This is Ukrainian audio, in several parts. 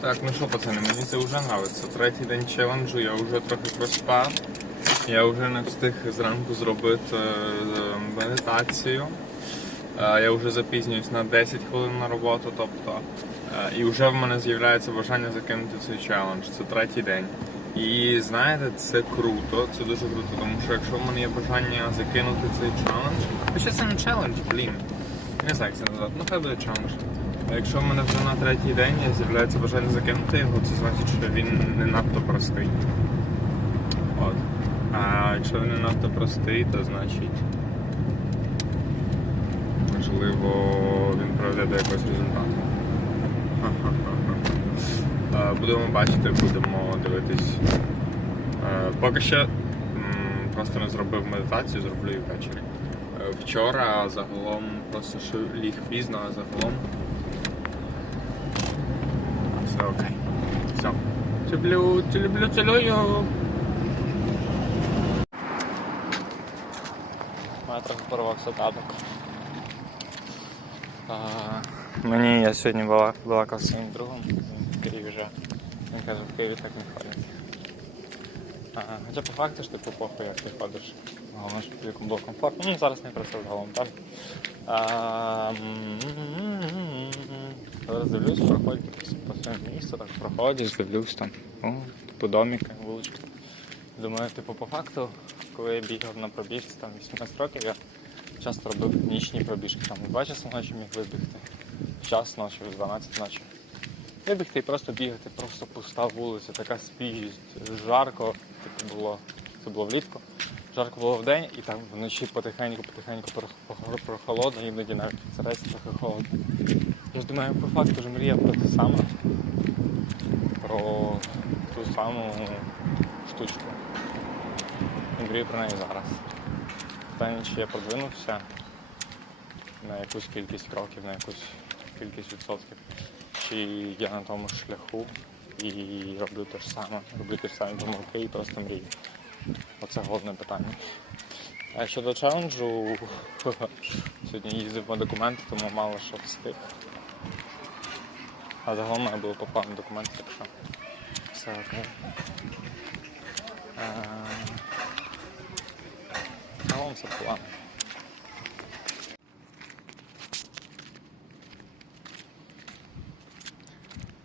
Так, ну що, пацани, мені це вже нравиться. Третій день челенджу, я вже трохи проспав. Я вже не встиг зранку зробити е, медитацію. Е, Я вже запізнююсь на 10 хвилин на роботу, тобто. е, І вже в мене з'являється бажання закинути цей челендж. Це третій день. І знаєте, це круто, це дуже круто, тому що якщо в мене є бажання закинути цей челендж, хоча це не челендж, блін. Не знаю, як це назвати, ну хай буде челендж. Якщо в мене вже на третій день з'являється бажання закинути його, це значить, що він не надто простий. От. А якщо він не надто простий, то значить можливо він приведе до якогось результату. Будемо бачити, будемо дивитись. Поки що просто не зробив медитацію, зроблю її ввечері. Е, Вчора загалом просто що ліг пізно, а загалом все окей. Все. Люблю, люблю, цілую. Я порвався тапок. Мені я сьогодні була, балакав своїм другом, він в Києві вже. Він каже, в Києві так не ходять. А, хоча по факту ж типу похуй, як ти ходиш. Головне, щоб тобі було комфортно. Ну, зараз не це загалом, так? А. Зараз дивлюсь, проходять по своєму місту, так проходять, дивлюсь там. О, типу домики, вулички. Думаю, типу, по факту, коли я бігав на пробіжці там 18 років, я часто робив нічні пробіжки. Там у 2 часа ночі міг вибігти, в час ночі, в 12 ночі. Вибігти і просто бігати, просто пуста вулиця, така свіжість, жарко, типу було, це було влітку. Жарко було вдень і там вночі потихеньку-потихеньку прохолодно, іноді навіть сереться трохи холодно. Я ж думаю, по факту ж мріяв про те саме, про ту саму штучку. І мрію про неї зараз. Питання, чи я продвинувся на якусь кількість кроків, на якусь кількість відсотків, чи я на тому шляху і роблю те ж саме, роблю ті ж самі помилки і просто мрію. Оце головне питання. А щодо челенджу, сьогодні їздив по документи, тому мало що встиг. А загалом має було по плану документи, так що все окей. Е, Загалом все по плану.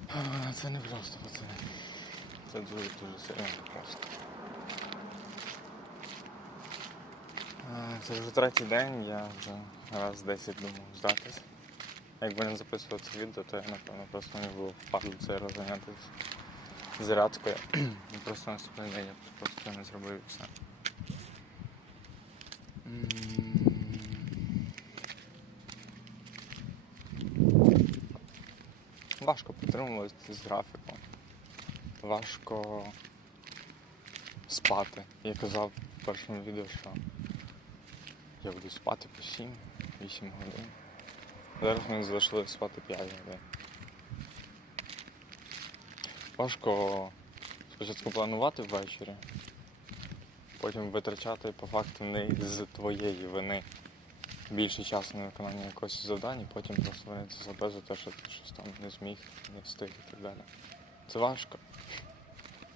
А, Це не просто, пацани. Це дуже дуже не просто. Це вже третій день, я вже раз 10 думав здатись. Якби не записував це відео, то я напевно просто не було впаду це розганятися зарядкою. Просто наступний день я просто не зробив і все. Важко підтримуватися з графіком. Важко спати. Я казав в першому відео, що я буду спати по 7-8 годин. Зараз мені залишилось спати 5 годин. Важко спочатку планувати ввечері, потім витрачати по факту не з твоєї вини більше часу на виконання якогось завдання, потім просто винити себе за те, що ти щось там не зміг, не встиг і так далі. Це важко.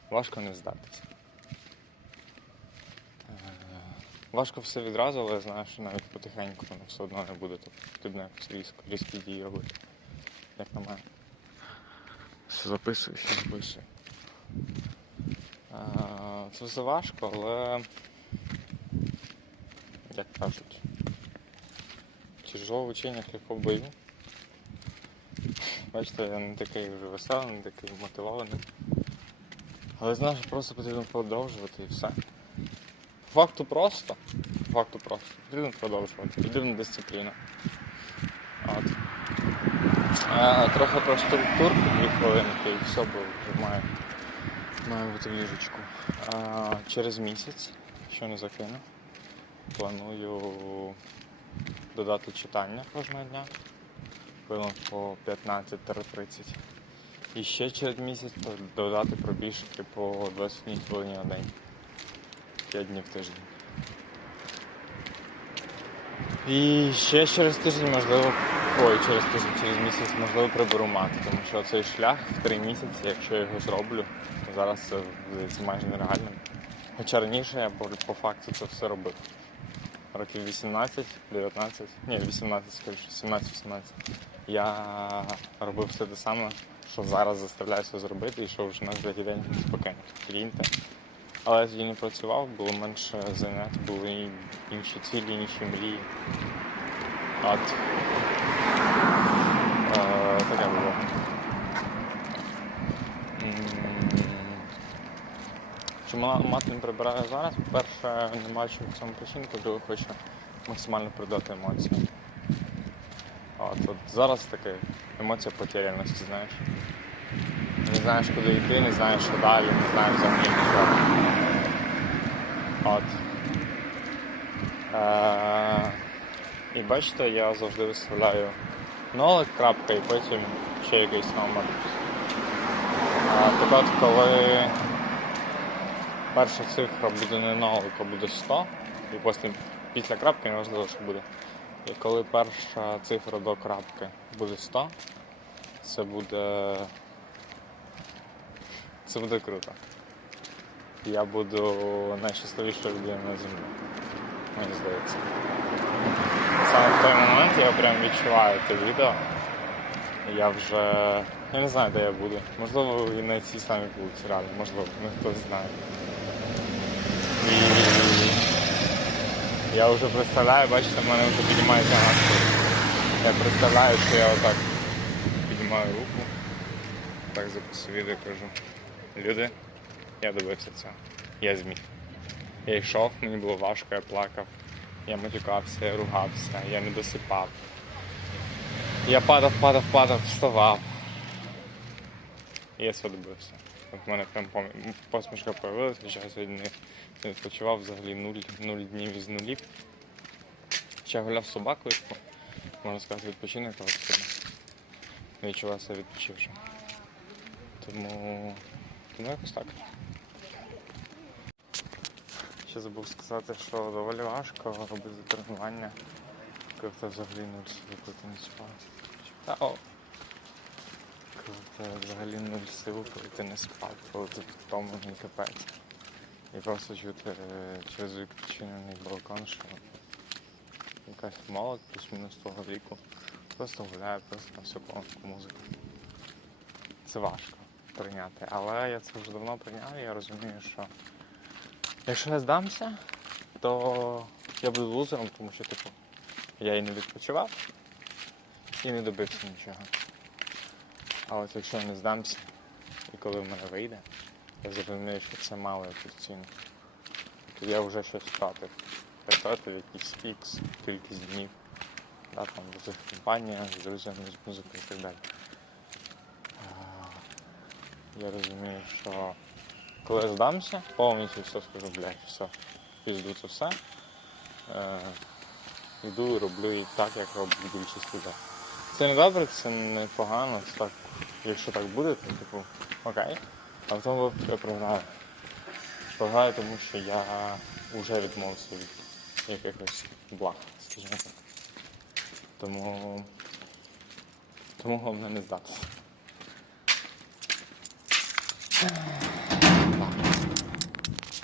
Важко не здатися. Е, Важко все відразу, але я знаю, що навіть потихеньку воно все одно не буде, тобто потрібно якось різко, різкі дії робити, як на мене. Все записую, що записую. Е, Це все важко, але як кажуть, тяжелого учення легко в бою. Бачите, я не такий вже веселий, не такий мотивований. Але знаєш, просто потрібно продовжувати і все. Факту просто. Факту просто. Потрібно продовжувати. Потрібна дисципліна. От. А, трохи про структурку, дві хвилинки і все, бо має, має бути ліжечку. А, через місяць, що не закину, планую додати читання кожного дня. Хвилин по 15-30. І ще через місяць додати пробіжки по 20 хвилин на день. 5 днів тиждень. І ще через тиждень, можливо, Ой, через тиждень, через місяць, можливо, приберу мати, тому що цей шлях в три місяці, якщо я його зроблю, то зараз це здається майже нереальним. Хоча раніше я по, факту це все робив. Років 18, 19, ні, 18, скоріше, 17-18. Я робив все те саме, що зараз заставляюся зробити, і що вже на третій день покинути. Прикиньте. Але я тоді не працював, було менше занять, були інші цілі, інші мрії. От. Е, таке було. Чому мати не прибирає зараз? По-перше, не бачу в цьому причин, по-друге, хочу максимально придати емоції. От, от зараз таке емоція потеряності, знаєш. Не знаєш, куди йти, не знаєш, що далі, не знаєш взагалі нічого. От. Е, і бачите, я завжди виставляю нолик, крапка і потім ще якийсь номер. А, так коли перша цифра буде не нолик, а буде 100, і після, після крапки неважливо, що буде. І коли перша цифра до крапки буде 100, це буде. Це буде круто. Я буду найщасливішою людиною на землі. Мені здається. Саме в той момент я прям відчуваю те відео. Я вже. Я не знаю, де я буду. Можливо, і на цій самій вулиці реально, можливо, ну хто знає. І я вже представляю, бачите, в мене вже піднімається настрій. Я представляю, що я отак піднімаю руку, так записую відео кажу. Люди, я добився цього. Я зміг. Я йшов, мені було важко, я плакав. Я матюкався, я ругався, я не досипав. Я падав, падав, падав, вставав. І я цього добився. В мене прям пом- посмішка появилася, хоча я сьогодні не- відпочивав взагалі нуль, нуль днів із нулів. Ще гуляв з собакою, можна сказати, відпочинок, але сьогодні не відчував відпочивши. Тому, тому якось так. Ще забув сказати, що доволі важко робити тренування, коли в тебе взагалі нуль сил, коли ти не спав. О. Коли в тебе взагалі нуль сил, коли ти не спав, коли ти втомлений капець. І просто чути через відпочинений балкон, що якась молодь плюс-мінус того віку просто гуляє просто на всю колонку музику. Це важко прийняти, але я це вже давно прийняв, і я розумію, що Якщо я здамся, то я буду лузером, тому що, типу, я і не відпочивав, і не добився нічого. А от якщо я не здамся, і коли в мене вийде, я зрозумію, що це мало якусь ціну. То я вже щось втратив. Я втратив якийсь ікс, кількість днів, да, там, в цих компаніях, з друзями, з музикою і так далі. Я розумію, що коли я здамся, повністю все скажу, блядь, все. Пізду це все. Е, йду і роблю і так, як роблять більшість людей. Це не добре, це не погано, це так, якщо так буде, то типу, окей. А в тому випадку я програю. Програю, тому що я вже відмовився від якихось благ, скажімо так. Тому. Тому головне не здатися.